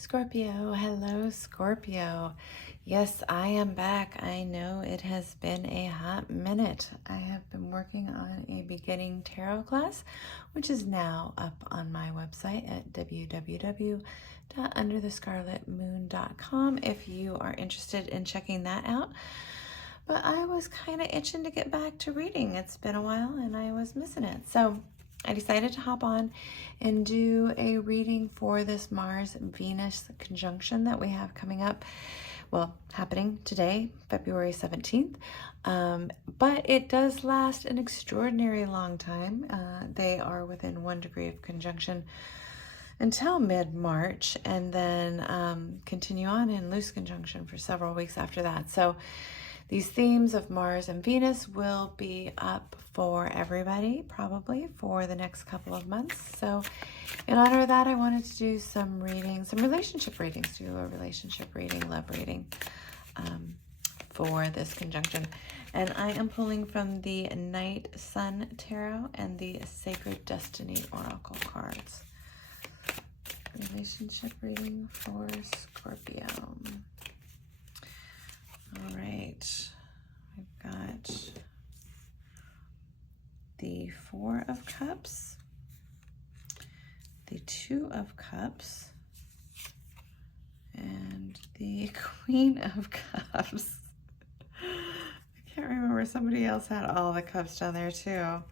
Scorpio, hello Scorpio. Yes, I am back. I know it has been a hot minute. I have been working on a beginning tarot class, which is now up on my website at www.underthescarletmoon.com if you are interested in checking that out. But I was kind of itching to get back to reading. It's been a while and I was missing it. So I decided to hop on and do a reading for this Mars-Venus conjunction that we have coming up. Well, happening today, February 17th. But it does last an extraordinary long time. They are within 1 degree of conjunction until mid-March, and then continue on in loose conjunction for several weeks after that. So these themes of Mars and Venus will be up for everybody, probably, for the next couple of months. So in honor of that, I wanted to do some readings, some relationship readings, do a relationship reading, love reading for this conjunction. And I am pulling from the Night Sun Tarot and the Sacred Destiny Oracle cards. Relationship reading for Scorpio. All right, I've got the 4 of Cups, the 2 of Cups, and the Queen of Cups. I can't remember, somebody else had all the cups down there too.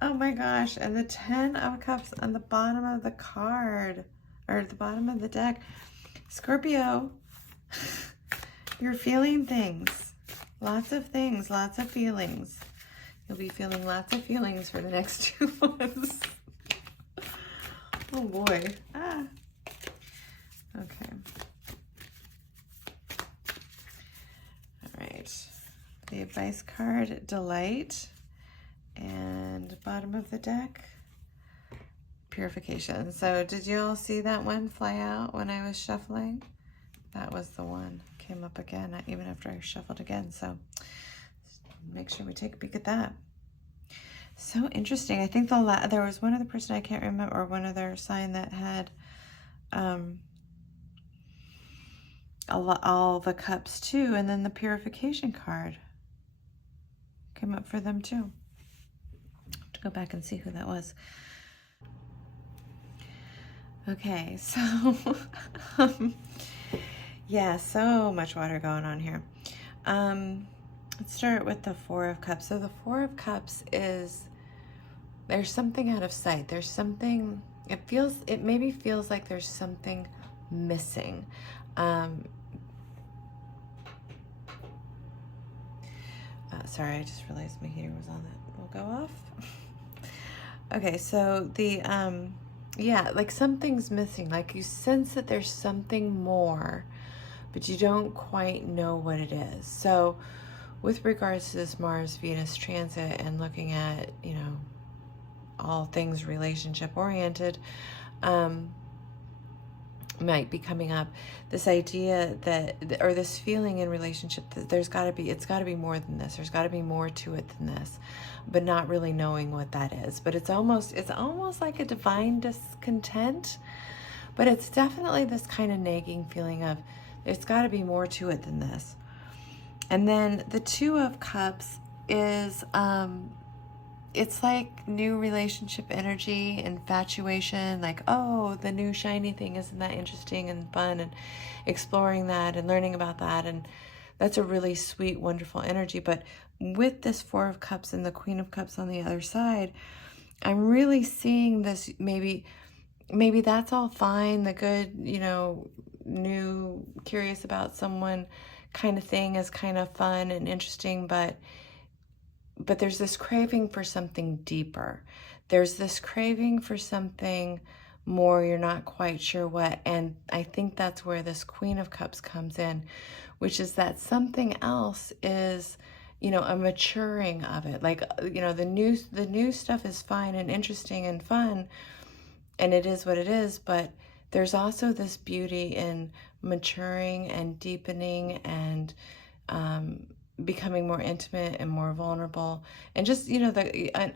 Oh my gosh, and the 10 of Cups on the bottom of the card, or the bottom of the deck. Scorpio, you're feeling things, lots of feelings. You'll be feeling lots of feelings for the next 2 months. Oh boy. Okay. All right. The advice card, Delight. And bottom of the deck, Purification. So did you all see that one fly out when I was shuffling? That was the one. Came up again, even after I shuffled again. So make sure we take a peek at that. So interesting. I think there was one other person, I can't remember, or one other sign that had all the cups too, and then the Purification card came up for them too. I have to go back and see who that was. Okay, so yeah, so much water going on here. Let's start with the 4 of Cups. So the 4 of Cups is, there's something out of sight. There's something, it maybe feels like there's something missing. Sorry, I just realized my heater was on. That will go off. Okay, so the, yeah, like something's missing. Like you sense that there's something more, but you don't quite know what it is. So with regards to this Mars-Venus transit and looking at, you know, all things relationship-oriented, might be coming up this idea that, or this feeling in relationship that it's got to be more than this. There's got to be more to it than this, but not really knowing what that is. But it's almost like a divine discontent, but it's definitely this kind of nagging feeling of there's got to be more to it than this. And then the 2 of Cups is, it's like new relationship energy, infatuation, like, oh, the new shiny thing, isn't that interesting and fun, and exploring that and learning about that. And that's a really sweet, wonderful energy. But with this 4 of Cups and the Queen of Cups on the other side, I'm really seeing this, maybe that's all fine, the good, you know, new, curious about someone kind of thing is kind of fun and interesting, but there's this craving for something deeper. There's this craving for something more, you're not quite sure what. And I think that's where this Queen of Cups comes in, which is that something else is, you know, a maturing of it. Like, you know, the new stuff is fine and interesting and fun, and it is what it is, but there's also this beauty in maturing and deepening and becoming more intimate and more vulnerable, and just, you know,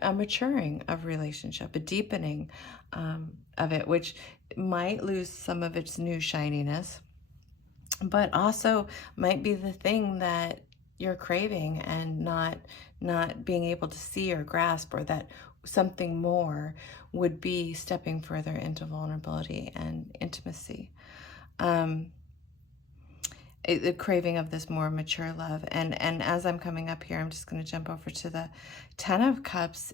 a maturing of relationship, a deepening of it, which might lose some of its new shininess, but also might be the thing that you're craving and not being able to see or grasp, or that something more would be stepping further into vulnerability and intimacy. The craving of this more mature love. And as I'm coming up here, I'm just going to jump over to the Ten of Cups.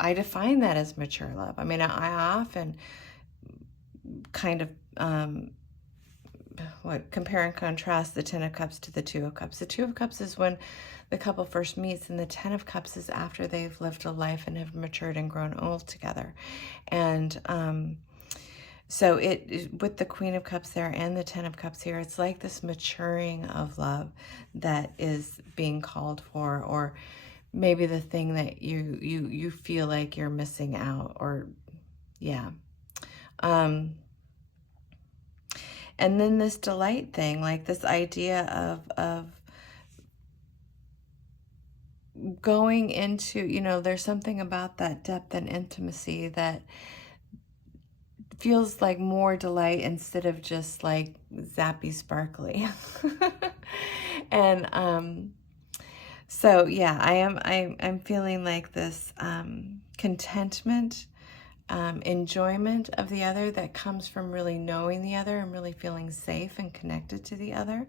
I define that as mature love. I mean, I often kind of compare and contrast the Ten of Cups to the Two of Cups. The Two of Cups is when the couple first meets, and the Ten of Cups is after they've lived a life and have matured and grown old together. And so with the Queen of Cups there and the Ten of Cups here, it's like this maturing of love that is being called for, or maybe the thing that you feel like you're missing out, or yeah. And then this delight thing, like this idea of going into, you know, there's something about that depth and intimacy that feels like more delight instead of just like zappy sparkly. And so yeah, I'm feeling like this contentment, enjoyment of the other that comes from really knowing the other and really feeling safe and connected to the other.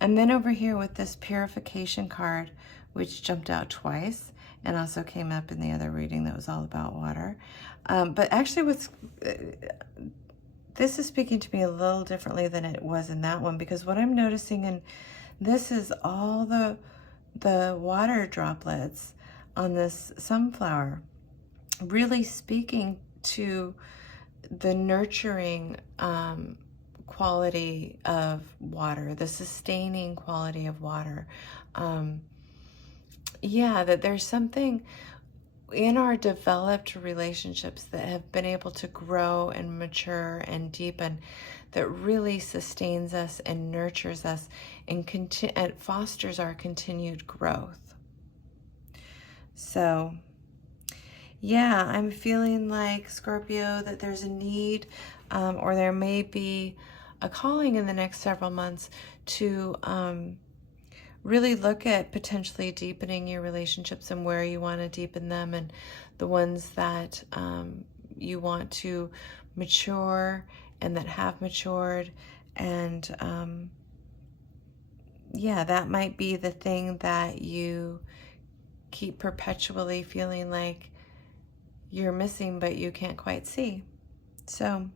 And then over here with this purification card, which jumped out twice and also came up in the other reading that was all about water. But actually this is speaking to me a little differently than it was in that one, because what I'm noticing in this is all the water droplets on this sunflower, really speaking to the nurturing quality of water, the sustaining quality of water. Yeah, that there's something in our developed relationships that have been able to grow and mature and deepen, that really sustains us and nurtures us and fosters our continued growth. So yeah, I'm feeling like, Scorpio, that there's a need, or there may be a calling in the next several months to really look at potentially deepening your relationships and where you want to deepen them, and the ones that you want to mature and that have matured. And yeah, that might be the thing that you keep perpetually feeling like you're missing, but you can't quite see. So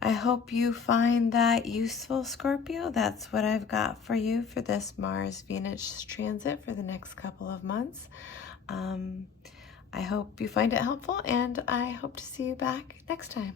I hope you find that useful, Scorpio. That's what I've got for you for this Mars-Venus transit for the next couple of months. I hope you find it helpful, and I hope to see you back next time.